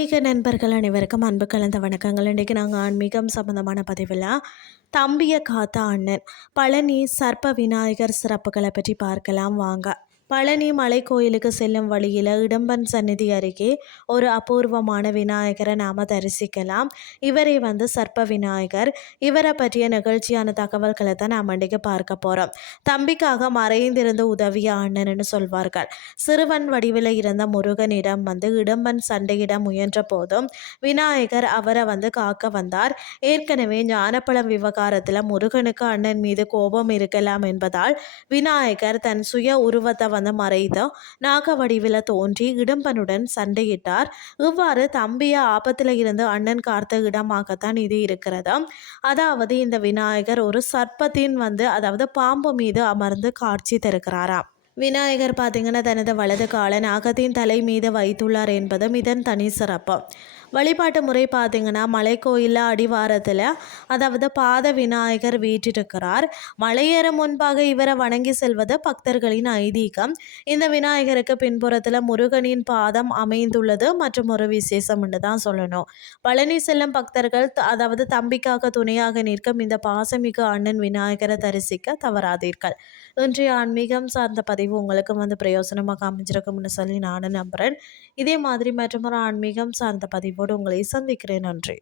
ஆன்மீக நண்பர்கள் அனைவருக்கும் அன்பு கலந்த வணக்கங்கள். இன்றைக்கி நாங்கள் ஆன்மீகம் சம்பந்தமான பதிவில் தம்பியை காத்த அண்ணன் பழனி சர்ப்ப விநாயகர் சிறப்புகளை பற்றி பார்க்கலாம் வாங்க. பழனி மலை கோயிலுக்கு செல்லும் வழியில் இடும்பன் சந்நிதி அருகே ஒரு அபூர்வமான விநாயகரை நாம் தரிசிக்கலாம். இவரை சர்ப்ப விநாயகர். இவரை பற்றிய நிகழ்ச்சியான தகவல்களை தான் நாம் இன்றைக்கு பார்க்க போகிறோம். தம்பிக்காக மறைந்திருந்து உதவிய அண்ணன்னு சொல்வார்கள். சிறுவன் வடிவில் இருந்த முருகனிடம் இடும்பன் சண்டையிட முயன்ற போதும் விநாயகர் அவரை காக்க வந்தார். ஏற்கனவே ஞானப்பழம் விவகாரத்தில் முருகனுக்கு அண்ணன் மீது கோபம் இருக்கலாம் என்பதால் விநாயகர் தன் சுய உருவத்தை மறைத்து நாக வடிவில் தோன்றி இடும்பனுடன் சண்டையிட்டார். இவ்வாறு தம்பிய ஆபத்தில் இருந்து அண்ணன் காத்த இடமாகத்தான் இது இருக்கிறது. அதாவது இந்த விநாயகர் ஒரு சர்ப்பத்தின் அதாவது பாம்பு மீது அமர்ந்து காட்சி தருகிறாராம். விநாயகர் பார்த்தீங்கன்னா தனது வலது காலை நாகத்தின் தலை மீது வைத்துள்ளார் என்பதும் இதன் தனி சிறப்பு. வழிபாட்டு முறை பார்த்தீங்கன்னா மலைக்கோயிலில் அடிவாரத்தில் அதாவது பாத விநாயகர் வீற்றிருக்கிறார். மலையேற முன்பாக இவரை வணங்கி செல்வது பக்தர்களின் ஐதீகம். இந்த விநாயகருக்கு பின்புறத்தில் முருகனின் பாதம் அமைந்துள்ளது மற்றும் ஒரு விசேஷம் என்று தான் சொல்லணும். பழனி செல்லும் பக்தர்கள் அதாவது தம்பிக்காக துணையாக நிற்கும் இந்த பாசமிகு அண்ணன் விநாயகரை தரிசிக்க தவறாதீர்கள். இன்றைய ஆன்மீகம் சார்ந்த பதிவு உங்களுக்கு பிரயோசனமாக அமைஞ்சிருக்கும்னு சொல்லி நானும் நம்புகிறேன். இதே மாதிரி மற்றும் ஒரு ஆன்மீகம் சார்ந்த பதிவோடு உங்களை சந்திக்கிறேன். நன்றி.